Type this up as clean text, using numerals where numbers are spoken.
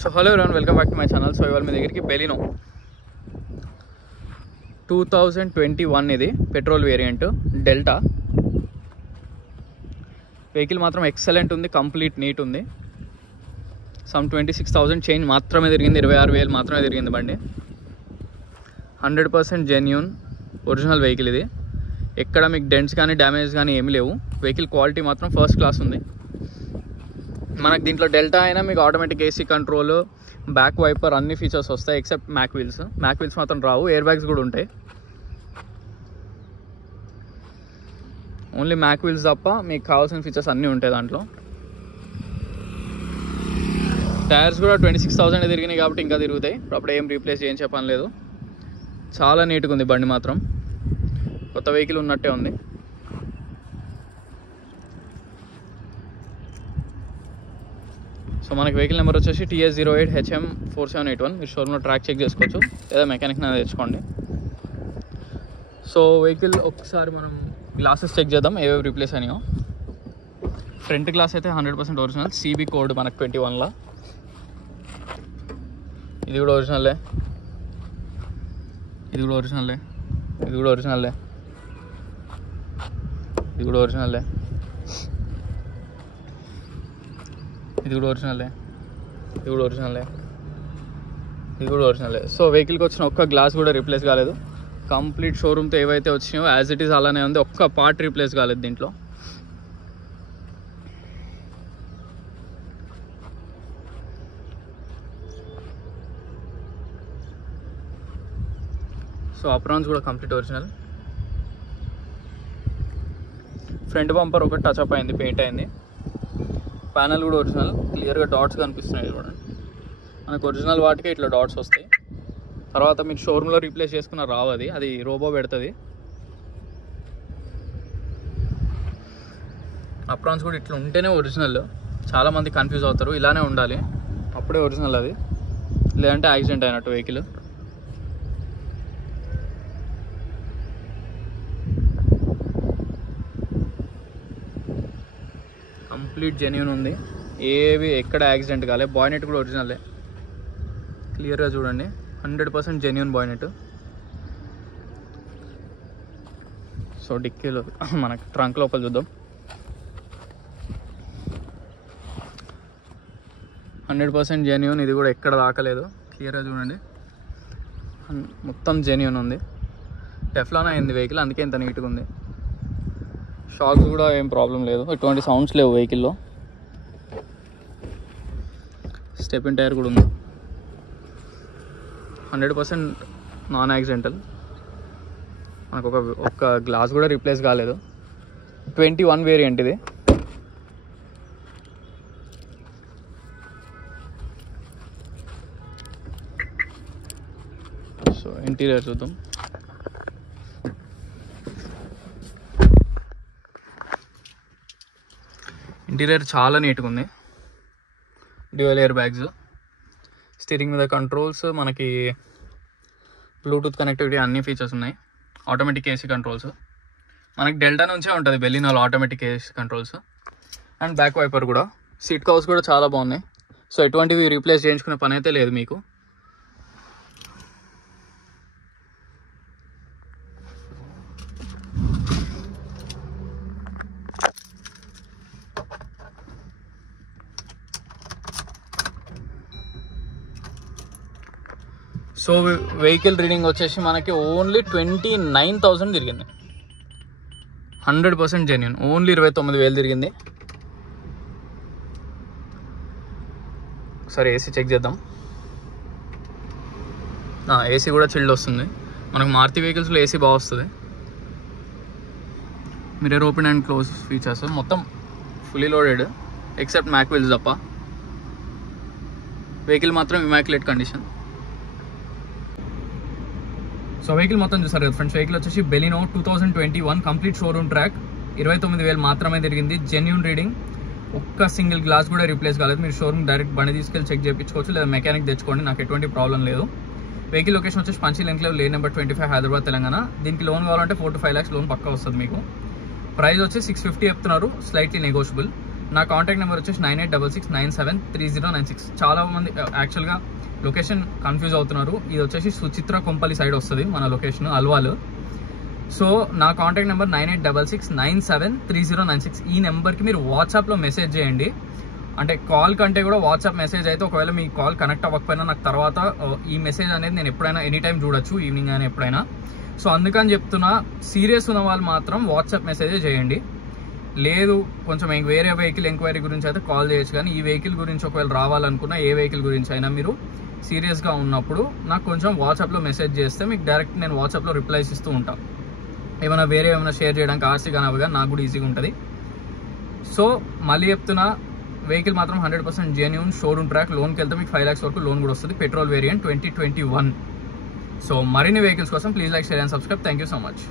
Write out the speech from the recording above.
So hello everyone, welcome back to my channel. So ఇవాళ మీ దగ్గరికి Baleno 2021 ఇది petrol variant delta vehicle మాత్రం excellent ఉంది, కంప్లీట్ నీట్ ఉంది. సమ్ 26,000 చేంజ్ మాత్రమే తిరిగింది, 26,000 మాత్రమే తిరిగింది బండి. 100% జెన్యూన్ ఒరిజినల్ వెహికల్ ఇది. ఎక్కడ మీకు డెంట్స్ కానీ డ్యామేజ్ కానీ ఏమీ లేవు. వెహికల్ క్వాలిటీ మాత్రం ఫస్ట్ క్లాస్ ఉంది. మనకు దీంట్లో డెల్టా అయినా మీకు automatic AC control, back wiper అన్ని ఫీచర్స్ వస్తాయి ఎక్సెప్ట్ మ్యాక్ వీల్స్ మాత్రం రావు. ఎయిర్ బ్యాగ్స్ కూడా ఉంటాయి, ఓన్లీ మ్యాక్ వీల్స్ తప్ప మీకు కావాల్సిన ఫీచర్స్ అన్నీ ఉంటాయి దాంట్లో. టైర్స్ కూడా 26,000 తిరిగినాయి కాబట్టి ఇంకా తిరుగుతాయి. అప్పుడు ఏం రీప్లేస్ చేయం చెప్పని లేదు. చాలా నీట్గా ఉంది బండి మాత్రం, కొత్త వెహికల్ ఉన్నట్టే ఉంది. సో మనకి వెహికల్ నెంబర్ వచ్చేసి TS08HM4781. మీరు షోరూమ్లో ట్రాక్ చెక్ చేసుకోవచ్చు, లేదా మెకానిక్ అనేది తెచ్చుకోండి. సో వెహికల్ ఒకసారి మనం గ్లాసెస్ చెక్ చేద్దాం ఏవేవి రీప్లేస్ అయినాయో. ఫ్రంట్ గ్లాస్ అయితే 100% ఒరిజినల్, CB కోడ్ మనకు 21లా. ఇది కూడా ఒరిజినల్లే, ఇది కూడా ఒరిజినల్లే, ఇది కూడా ఒరిజినల్లే, ఇది కూడా ఒరిజినల్లే, ఇది కూడా ఒరిజినలే, ఇది కూడా ఒరిజినలే, ఇది కూడా ఒరిజినలే. సో వెహికల్కి వచ్చిన ఒక్క గ్లాస్ కూడా రీప్లేస్ కాలేదు. కంప్లీట్ షోరూమ్తో ఏవైతే వచ్చినాయో యాజ్ ఇట్ ఈస్ అలానే ఉంది. ఒక్క పార్ట్ రీప్లేస్ కాలేదు దీంట్లో. సో అప్రాన్స్ కూడా కంప్లీట్ ఒరిజినల్. ఫ్రంట్ బంపర్ ఒకటి టచ్అప్ అయింది, పెయింట్ అయింది. ప్యానల్ కూడా ఒరిజినల్, క్లియర్గా డాట్స్ కనిపిస్తున్నాయి చూడండి. మనకు ఒరిజినల్ వాటికే ఇట్లా డాట్స్ వస్తాయి. తర్వాత మీకు షోరూంలో రీప్లేస్ చేసుకున్న రావు, అది రోబో పెడుతుంది. అప్రాన్స్ కూడా ఇట్లా ఉంటేనే ఒరిజినల్. చాలామంది కన్ఫ్యూజ్ అవుతారు, ఇలానే ఉండాలి అప్పుడే ఒరిజినల్, అది లేదంటే యాక్సిడెంట్ అయినట్టు వెహికల్. కంప్లీట్ జెన్యూన్ ఉంది, ఏవి ఎక్కడ యాక్సిడెంట్ కాలే. బాయ్నెట్ కూడా ఒరిజినలే, క్లియర్గా చూడండి, 100% జెన్యూన్ బాయ్నెట్. సో డిక్కీలో మనకి ట్రంక్ లోపల చూద్దాం. 100% జెన్యూన్, ఇది కూడా ఎక్కడ దాకలేదు, క్లియర్గా చూడండి, మొత్తం జెన్యూన్ ఉంది. టెఫ్లాన్ అయింది వెహికల్, అందుకే ఇంత నీట్గా ఉంది. షాక్స్ కూడా ఏం ప్రాబ్లం లేదు, ఎటువంటి సౌండ్స్ లేవు వెహికల్లో. స్టెప్ ఇన్ టైర్ కూడా ఉంది, 100% నాన్ యాక్సిడెంటల్. మనకు ఒక గ్లాస్ కూడా రీప్లేస్ కాలేదు. 21 వేరియంట్ ఇది. సో ఇంటీరియర్ చూద్దాం. ఇంటీరియర్ చాలా నీట్గా ఉంది. డ్యూయల్ ఎయిర్ బ్యాగ్స్, స్టీరింగ్ మీద కంట్రోల్స్, మనకి బ్లూటూత్ కనెక్టివిటీ అన్ని ఫీచర్స్ ఉన్నాయి. ఆటోమేటిక్ ఏసీ కంట్రోల్స్ మనకి డెల్టా నుంచే ఉంటుంది బెలినోలో, automatic AC controls. And back wiper కూడా, సీట్ కవర్స్ కూడా చాలా బాగున్నాయి. సో ఎటువంటివి రీప్లేస్ చేయించుకునే పని అయితే లేదు మీకు. సో వెహికల్ రీడింగ్ వచ్చేసి మనకి ఓన్లీ 29,000 తిరిగింది. 100% జెన్యూన్, ఓన్లీ 29,000 తిరిగింది. ఒకసారి ఏసీ చెక్ చేద్దాం. ఏసీ కూడా చిల్డ్ వస్తుంది. మనకు మారుతి వెహికల్స్లో ఏసీ బాగా వస్తుంది. Mirror open and close features మొత్తం fully loaded except mag wheels తప్ప. వెహికల్ మాత్రం ఇమాక్యులేట్ కండిషన్. సో వెహికల్ మొత్తం చూసారు కదా ఫ్రెండ్స్. వెహికల్ వచ్చేసి బెలినో 2021 కంప్లీట్ షోరూమ్ ట్రాక్, 29,000 మాత్రమే తిరిగింది. జెన్యూన్ రీడింగ్, ఒక్క సింగిల్ గ్లాస్ కూడా రీప్లేస్ కాలేదు. మీరు షోరూమ్ డైరెక్ట్ బండి తీసుకెళ్ళి చెక్ చేయించుకోవచ్చు, లేదా మెకానిక్ తెచ్చుకోండి, నాకు ఎటువంటి ప్రాబ్లం లేదు. వెహికల్ లొకేషన్ వచ్చేసి Panchsheel enclave, lane number 25, Hyderabad, Telangana. దీనికి లోన్ కావాలంటే 4 to 5 lakhs లోన్ పక్కా వస్తుంది మీకు. ప్రైస్ వచ్చి 650 చెప్తున్నారు, స్లైట్లీ నెగోషియబుల్. నా కాంటాక్ట్ నెంబర్ వచ్చేసి 9866973096. చాలా మంది యాక్చువల్గా లొకేషన్ కన్ఫ్యూజ్ అవుతున్నారు. ఇది వచ్చేసి సుచిత్ర కొంపల్లి సైడ్ వస్తుంది మన లొకేషన్, అల్వాల్. సో నా కాంటాక్ట్ నెంబర్ 9866973096. ఈ నెంబర్కి మీరు వాట్సాప్లో మెసేజ్ చేయండి. అంటే కాల్ కంటే కూడా వాట్సాప్ మెసేజ్ అయితే ఒకవేళ మీ కాల్ కనెక్ట్ అవ్వకపోయినా నాకు తర్వాత ఈ మెసేజ్ అనేది నేను ఎప్పుడైనా ఎనీ టైం చూడొచ్చు, ఈవినింగ్ అని ఎప్పుడైనా. సో అందుకని చెప్తున్నా, సీరియస్ ఉన్న వాళ్ళు మాత్రం వాట్సాప్ మెసేజే చేయండి. లేదు కొంచెం వేరే వెహికల్ ఎంక్వైరీ గురించి అయితే కాల్ చేయొచ్చు, కానీ ఈ వెహికల్ గురించి ఒకవేళ రావాలనుకున్నా ఏ వెహికల్ గురించి అయినా మీరు సీరియస్గా ఉన్నప్పుడు నాకు కొంచెం వాట్సాప్లో మెసేజ్ చేస్తే మీకు డైరెక్ట్ నేను వాట్సాప్లో రిప్లైస్ ఇస్తూ ఉంటాను. ఏమైనా షేర్ చేయడానికి ఆర్సీ కానీ అవి కానీ నాకు కూడా ఈజీగా ఉంటుంది. సో మళ్ళీ చెప్తున్నా, వెహికల్ మాత్రం 100% జెన్యూన్, షోరూమ్ ట్రాక్, లోన్కి వెళ్తే మీకు 5 lakhs వరకు లోన్ కూడా వస్తుంది. Petrol variant 2021. సో మరిన్ని వెహికల్స్ కోసం please like, share and subscribe. Thank you so much.